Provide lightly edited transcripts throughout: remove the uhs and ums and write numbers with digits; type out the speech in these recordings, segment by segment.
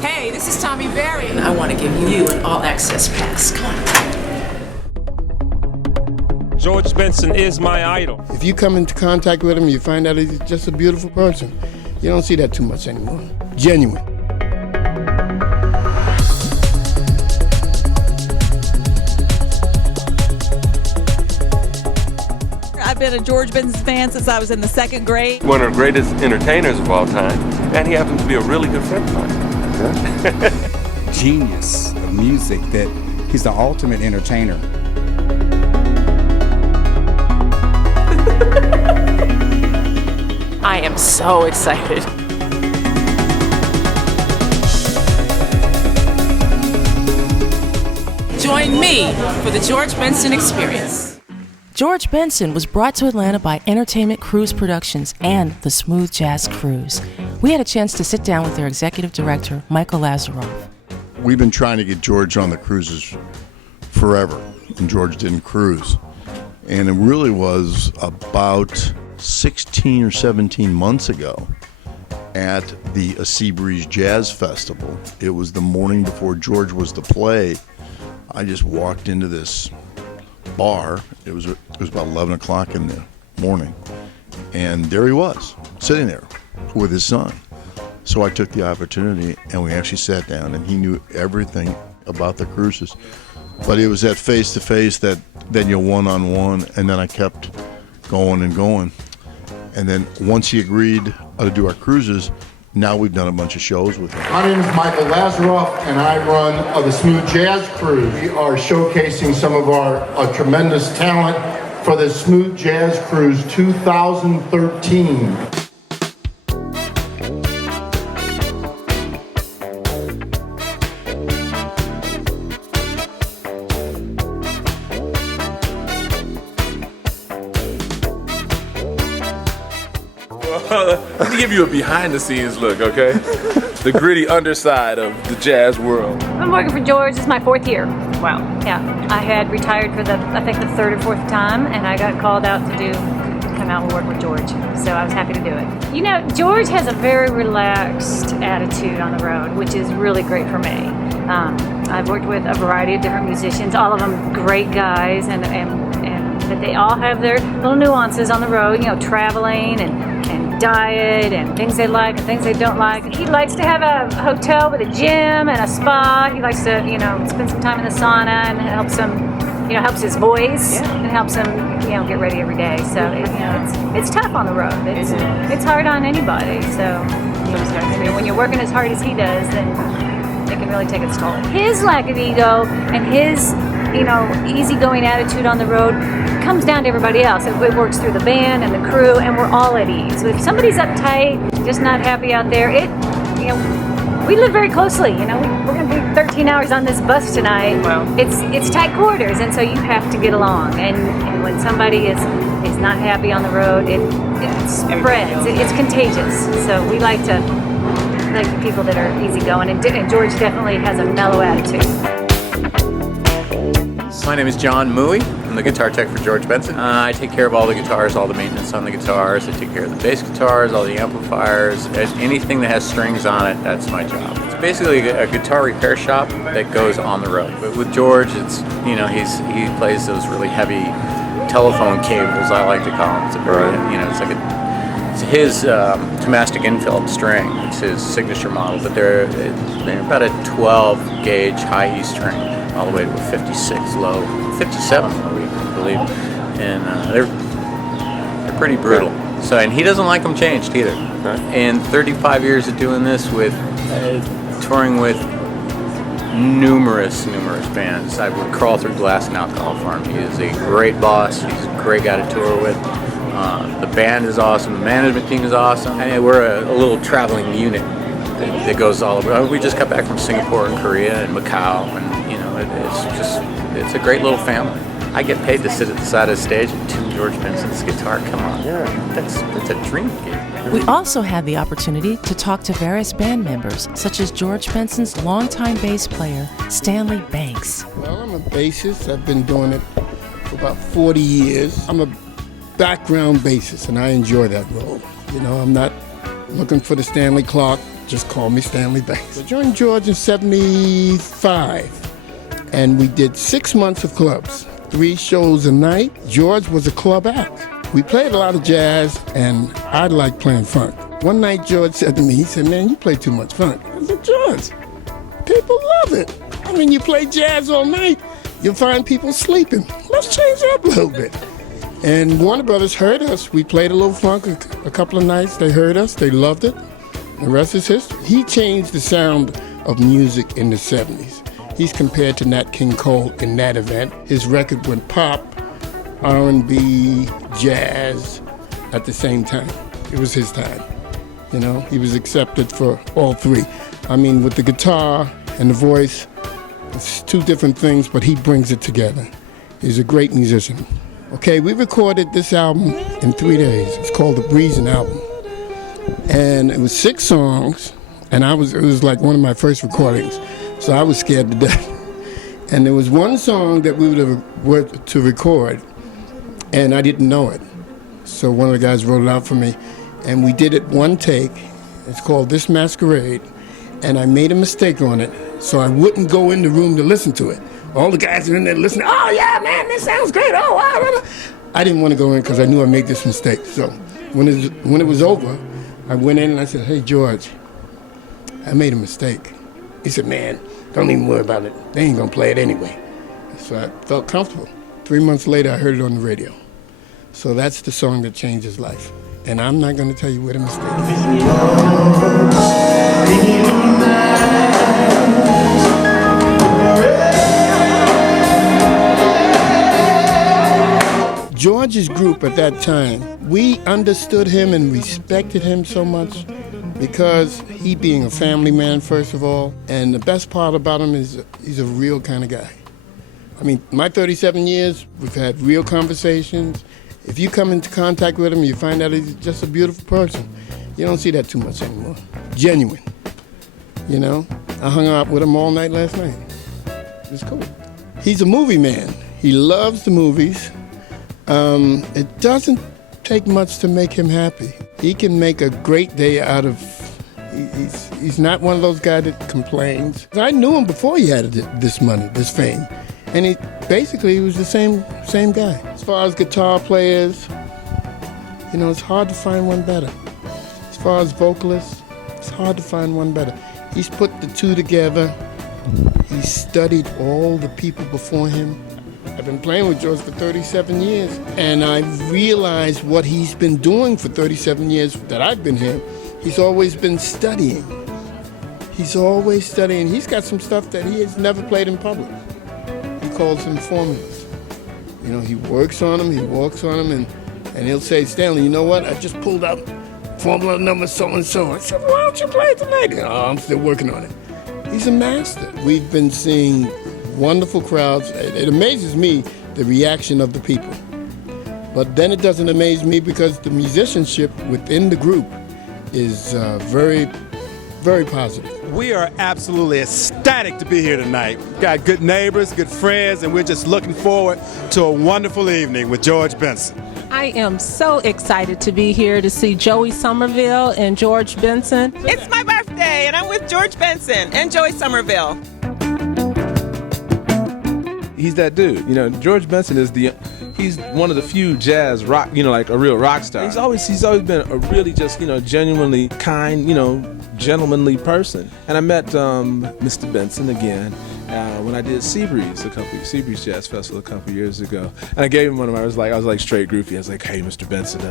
Hey, this is Tomi Berry, and I want to give you an all-access pass. Come on. George Benson is my idol. If you come into contact with him, you find out he's just a beautiful person. You don't see that too much anymore. Genuine. I've been a George Benson fan since I was in the second grade. One of the greatest entertainers of all time, and he happens to be a really good friend of mine. Genius of music, that he's the ultimate entertainer. I am so excited. Join me for the George Benson experience. George Benson was brought to Atlanta by Entertainment Cruise Productions and the Smooth Jazz Cruise. We had a chance to sit down with their executive director, Michael Lazaroff. We've been trying to get George on the cruises forever, and George didn't cruise. And it really was about 16 or 17 months ago at the Sea Breeze Jazz Festival. It was the morning before George was to play. I just walked into this bar. It was about 11 o'clock in the morning, and there he was, sitting there with his son. So I took the opportunity, and we actually sat down, and he knew everything about the cruises. But it was that face-to-face, that then you're one-on-one, and then I kept going and going. And then once he agreed to do our cruises, now we've done a bunch of shows with him. My name is Michael Lazaroff, and I run the Smooth Jazz Cruise. We are showcasing some of our tremendous talent for the Smooth Jazz Cruise 2013. Let me give you a behind-the-scenes look, okay? The gritty underside of the jazz world. I'm working for George. This is my fourth year. Wow. Yeah. I had retired for the third or fourth time, and I got called out to come out and work with George. So I was happy to do it. You know, George has a very relaxed attitude on the road, which is really great for me. I've worked with a variety of different musicians, all of them great guys, but they all have their little nuances on the road, you know, traveling and diet and things they like and things they don't like. He likes to have a hotel with a gym and a spa. He likes to, you know, spend some time in the sauna, and it helps him, you know, helps his voice and helps him, you know, get ready every day. So it's tough on the road. It's hard on anybody. So when you're working as hard as he does, then it can really take its toll. His lack of ego and his, you know, easygoing attitude on the road comes down to everybody else. It works through the band and the crew, and we're all at ease. If somebody's uptight, just not happy out there, you know, we live very closely. You know, we're going to be 13 hours on this bus tonight. Wow. It's tight quarters, and so you have to get along. And when somebody is not happy on the road, it spreads. It's contagious. So we like the people that are easygoing, and George definitely has a mellow attitude. My name is John Mooey. I'm the guitar tech for George Benson. I take care of all the guitars, all the maintenance on the guitars. I take care of the bass guitars, all the amplifiers, anything that has strings on it. That's my job. It's basically a guitar repair shop that goes on the road. But with George, it's, you know, he plays those really heavy telephone cables, I like to call them. It's a very, you know, it's his Tomastic infill string. It's his signature model, but they're about a 12 gauge high E string, all the way to a 56 low, 57 low, I believe, and they're pretty brutal. So, and he doesn't like them changed either. And 35 years of doing this, with touring with numerous bands, I would crawl through glass and alcohol for him. He is a great boss. He's a great guy to tour with. The band is awesome. The management team is awesome. And we're a little traveling unit that goes all over. We just got back from Singapore and Korea and Macau, and you know, it's a great little family. I get paid to sit at the side of the stage and tune George Benson's guitar. Come on, that's a dream gig. We also had the opportunity to talk to various band members, such as George Benson's longtime bass player, Stanley Banks. Well, I'm a bassist. I've been doing it for about 40 years. I'm a background bassist, and I enjoy that role. You know, I'm not looking for the Stanley Clark just call me Stanley Banks. I joined George in 75, and we did 6 months of clubs, 3 shows a night. George was a club act. We played a lot of jazz, and I liked playing funk. One night, George said to me, he said, man, you play too much funk. I said, George, people love it. I mean, you play jazz all night, you'll find people sleeping. Let's change it up a little bit. And Warner Brothers heard us. We played a little funk a couple of nights. They heard us. They loved it. The rest is history. He changed the sound of music in the 70s. He's compared to Nat King Cole in that event. His record went pop, R&B, jazz at the same time. It was his time. You know, he was accepted for all 3. I mean, with the guitar and the voice, it's 2 different things, but he brings it together. He's a great musician. Okay, we recorded this album in 3 days. It's called the Breezin album. And it was 6 songs, and it was like one of my first recordings, so I was scared to death. And there was one song that we were to record, and I didn't know it. So one of the guys wrote it out for me, and we did it one take. It's called This Masquerade, and I made a mistake on it, so I wouldn't go in the room to listen to it. All the guys are in there listening, oh yeah, man, this sounds great, oh wow. I didn't want to go in because I knew I made this mistake. So when it was over, I went in and I said, hey, George, I made a mistake. He said, man, don't even worry about it. They ain't gonna play it anyway. So I felt comfortable. 3 months later, I heard it on the radio. So that's the song that changed his life. And I'm not gonna tell you where the mistake is. George's group at that time, we understood him and respected him so much because he being a family man, first of all, and the best part about him is he's a real kind of guy. I mean, my 37 years, we've had real conversations. If you come into contact with him, you find out he's just a beautiful person. You don't see that too much anymore. Genuine, you know? I hung out with him all night last night. It's cool. He's a movie man. He loves the movies. It doesn't take much to make him happy. He can make a great day out of, he's not one of those guys that complains. I knew him before he had this money, this fame. And he was the same guy. As far as guitar players, you know, it's hard to find one better. As far as vocalists, it's hard to find one better. He's put the 2 together. He's studied all the people before him. I've been playing with George for 37 years, and I've realized what he's been doing for 37 years that I've been here. He's always been studying. He's always studying. He's got some stuff that he has never played in public. He calls them formulas. You know, he works on them, he walks on them, and he'll say, Stanley, you know what? I just pulled out formula number so-and-so. I said, why don't you play it tonight? Oh, I'm still working on it. He's a master. We've been seeing wonderful crowds. It amazes me, the reaction of the people. But then it doesn't amaze me because the musicianship within the group is very, very positive. We are absolutely ecstatic to be here tonight. We've got good neighbors, good friends, and we're just looking forward to a wonderful evening with George Benson. I am so excited to be here to see Joey Somerville and George Benson. It's my birthday, and I'm with George Benson and Joey Somerville. He's that dude. You know, George Benson he's one of the few jazz rock, you know, like a real rock star. He's always been a really just, you know, genuinely kind, you know, gentlemanly person. And I met Mr. Benson again when I did Seabreeze Jazz Festival a couple years ago. And I gave him one of my, I was like straight groupie. I was like, hey, Mr. Benson,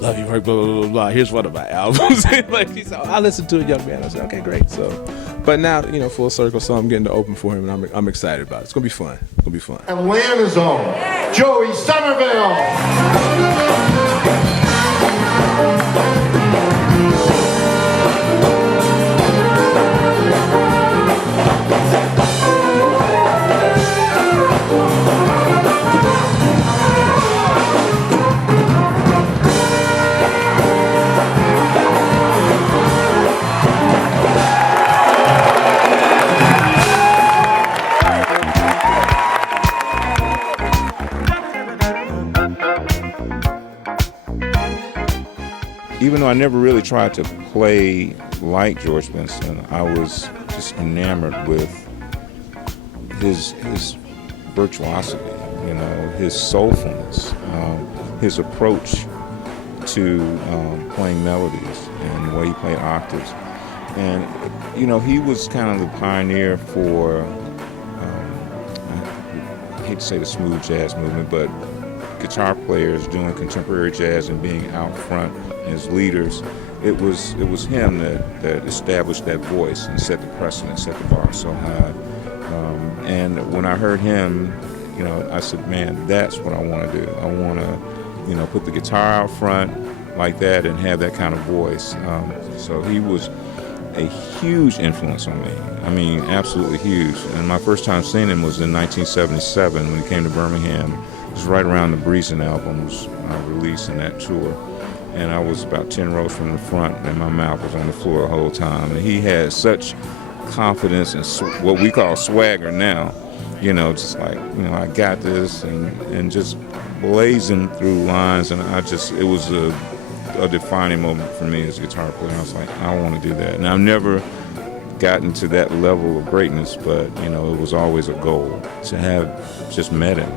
love your work, blah, blah, blah, blah. Here's one of my albums. Like, he said, I listened to it, young man. I said, okay, great. So, but now, you know, full circle, so I'm getting to open for him, and I'm excited about it. It's going to be fun. It's going to be fun. Atlanta's own, Joey Somerville. Even though I never really tried to play like George Benson, I was just enamored with his virtuosity, you know, his soulfulness, his approach to playing melodies and the way he played octaves. And, you know, he was kind of the pioneer for, I hate to say the smooth jazz movement, but guitar players doing contemporary jazz and being out front as leaders. It was him that established that voice and set the precedent, set the bar so high. And when I heard him, you know, I said, man, that's what I want to do. I want to, you know, put the guitar out front like that and have that kind of voice. So he was a huge influence on me. I mean, absolutely huge. And my first time seeing him was in 1977 when he came to Birmingham. It was right around the Breezin album's release in that tour. And I was about 10 rows from the front, and my mouth was on the floor the whole time. And he had such confidence and what we call swagger now, you know, just like, you know, I got this, and just blazing through lines. And it was a defining moment for me as a guitar player. I was like, I want to do that. And I've never gotten to that level of greatness, but, you know, it was always a goal to have just met him.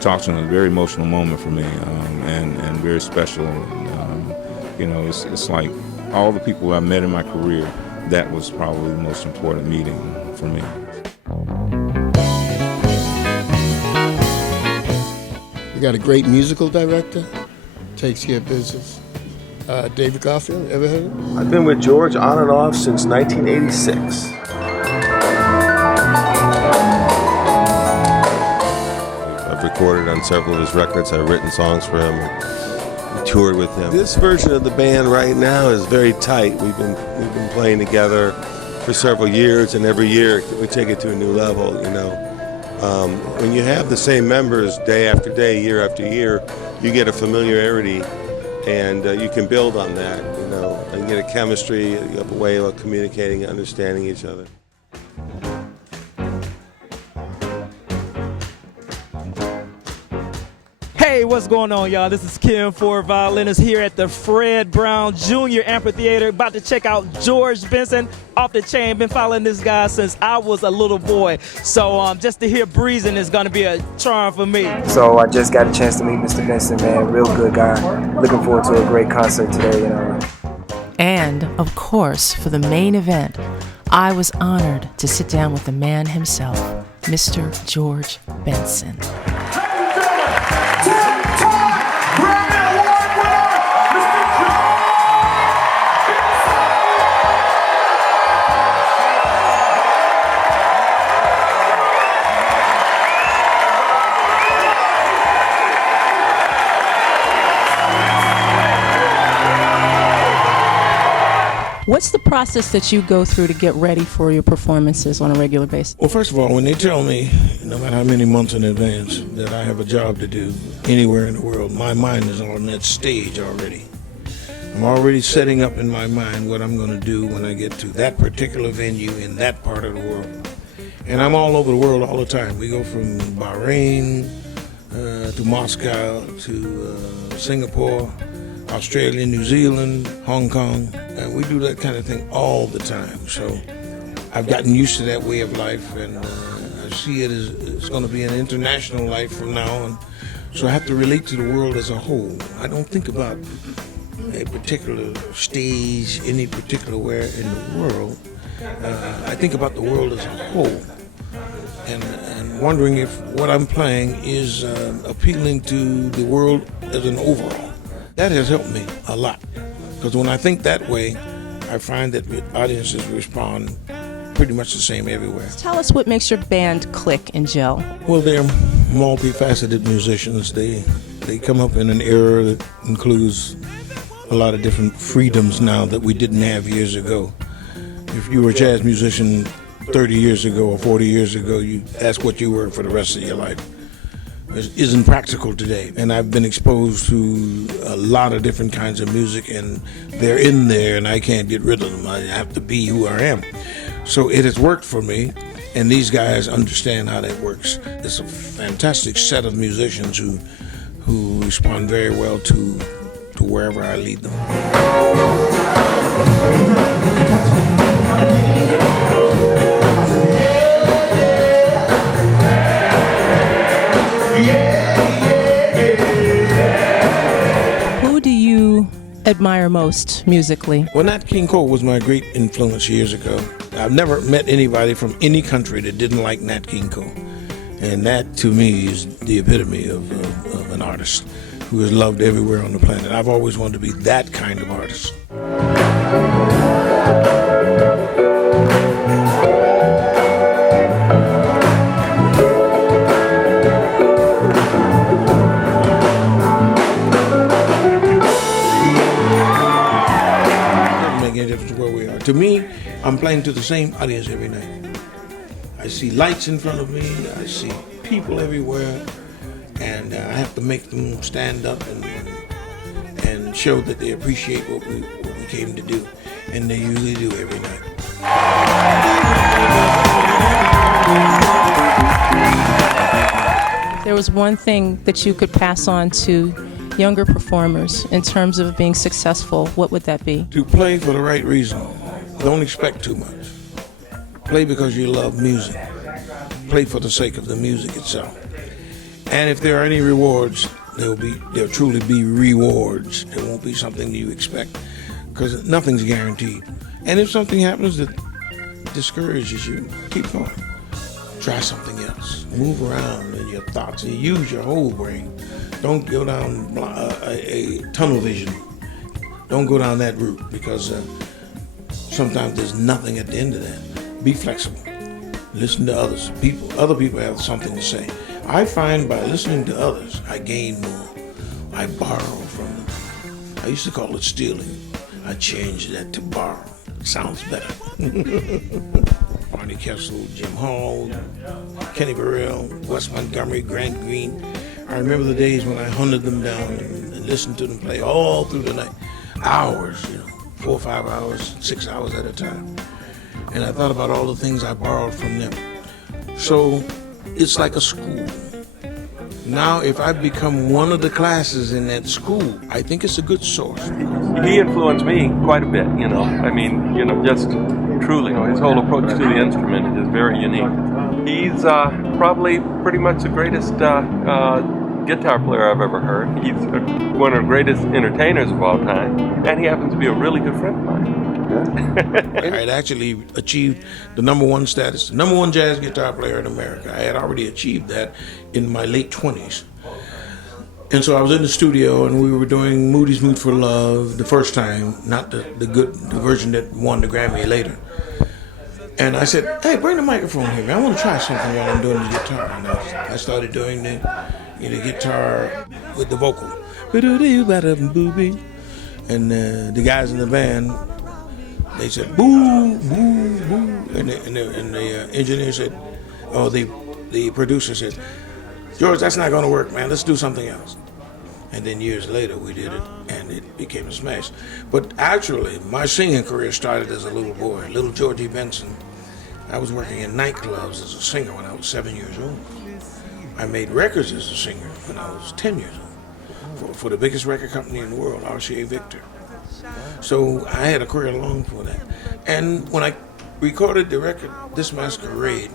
Talked to him, a very emotional moment for me, and very special. You know, it's like all the people I met in my career, that was probably the most important meeting for me. We got a great musical director, takes care of business. David Garfield, ever heard of him? I've been with George on and off since 1986. I've recorded on several of his records. I've written songs for him. We toured with him. This version of the band right now is very tight. We've been playing together for several years, and every year we take it to a new level. You know, when you have the same members day after day, year after year, you get a familiarity, and you can build on that. You know, and get a chemistry. You have a way of communicating, understanding each other. Hey, what's going on, y'all? This is Kim, 4 violinist here at the Fred Brown Jr. Amphitheater. About to check out George Benson, off the chain. Been following this guy since I was a little boy. So just to hear Breezin is going to be a charm for me. So I just got a chance to meet Mr. Benson, man. Real good guy. Looking forward to a great concert today, you know. And, of course, for the main event, I was honored to sit down with the man himself, Mr. George Benson. What's the process that you go through to get ready for your performances on a regular basis? Well, first of all, when they tell me, no matter how many months in advance, that I have a job to do anywhere in the world, my mind is on that stage already. I'm already setting up in my mind what I'm going to do when I get to that particular venue in that part of the world. And I'm all over the world all the time. We go from Bahrain to Moscow to Singapore, Australia, New Zealand, Hong Kong, and we do that kind of thing all the time. So I've gotten used to that way of life, and I see it as it's going to be an international life from now on. So I have to relate to the world as a whole. I don't think about a particular stage, any particular where in the world. I think about the world as a whole, and wondering if what I'm playing is appealing to the world as an overall. That has helped me a lot, because when I think that way, I find that audiences respond pretty much the same everywhere. Tell us what makes your band click and gel. Well, they're multifaceted musicians. They come up in an era that includes a lot of different freedoms now that we didn't have years ago. If you were a jazz musician 30 years ago or 40 years ago, that's what you were for the rest of your life. It isn't practical today. And I've been exposed to a lot of different kinds of music, and they're in there, and I can't get rid of them. I have to be who I am. So it has worked for me, and these guys understand how that works. It's a fantastic set of musicians who respond very well to to wherever I lead them. Who do you admire most musically? Well, Nat King Cole was my great influence years ago. I've never met anybody from any country that didn't like Nat King Cole. And that, to me, is the epitome of an artist who is loved everywhere on the planet. I've always wanted to be that kind of artist. Doesn't make any difference where we are. To me, I'm playing to the same audience every night. I see lights in front of me, I see people everywhere, and I have to make them stand up and show that they appreciate what we came to do, and they usually do every night. There was one thing that you could pass on to younger performers in terms of being successful. What would that be? To play for the right reason. Don't expect too much. Play because you love music. Play for the sake of the music itself. And if there are any rewards, there'll truly be rewards. There won't be something you expect, because nothing's guaranteed. And if something happens that discourages you, keep going. Try something else. Move around in your thoughts and use your whole brain. Don't go down a tunnel vision. Don't go down that route, because sometimes there's nothing at the end of that. Be flexible. Listen to others. Other people have something to say. I find by listening to others, I gain more. I borrow from them. I used to call it stealing. I changed that to borrow. It sounds better. Barney Kessel, Jim Hall, Kenny Burrell, Wes Montgomery, Grant Green. I remember the days when I hunted them down and listened to them play all through the night. Hours, 4 or 5 hours, 6 hours at a time. And I thought about all the things I borrowed from them. So it's like a school. Now, if I become one of the classes in that school, I think it's a good source. He influenced me quite a bit, just truly. His whole approach to the instrument is very unique. He's probably pretty much the greatest guitar player I've ever heard. He's one of the greatest entertainers of all time, and he happens to be a really good friend of mine. I had actually achieved the #1 status, the #1 jazz guitar player in America. I had already achieved that in my late 20s. And so I was in the studio, and we were doing Moody's Mood for Love the first time, not the version that won the Grammy later. And I said, hey, bring the microphone here, man. I want to try something while I'm doing the guitar. And I started doing the guitar with the vocal. And the guys in the band, they said, boo, boo, boo. And the engineer said, the producer said, George, that's not going to work, man. Let's do something else. And then years later, we did it, and it became a smash. But actually, my singing career started as a little boy, little George Benson. I was working in nightclubs as a singer when I was 7 years old. I made records as a singer when I was 10 years old for the biggest record company in the world, RCA Victor. So I had a career long before that. And when I recorded the record, This Masquerade,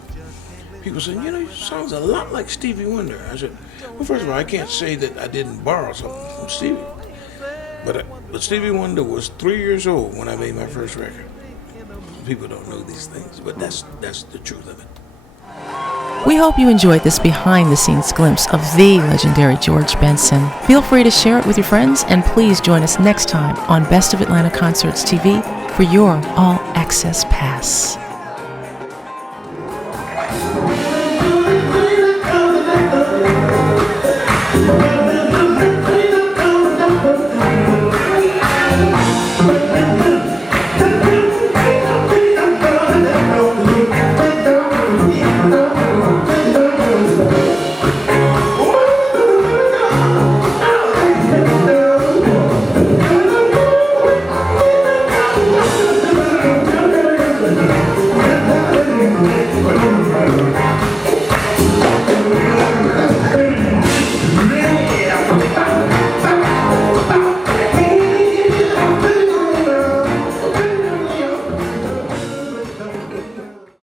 people said, your song's a lot like Stevie Wonder. I said, well, first of all, I can't say that I didn't borrow something from Stevie. But Stevie Wonder was 3 years old when I made my first record. People don't know these things, but that's the truth of it. We hope you enjoyed this behind-the-scenes glimpse of the legendary George Benson. Feel free to share it with your friends, and please join us next time on Best of Atlanta Concerts TV for your all-access pass.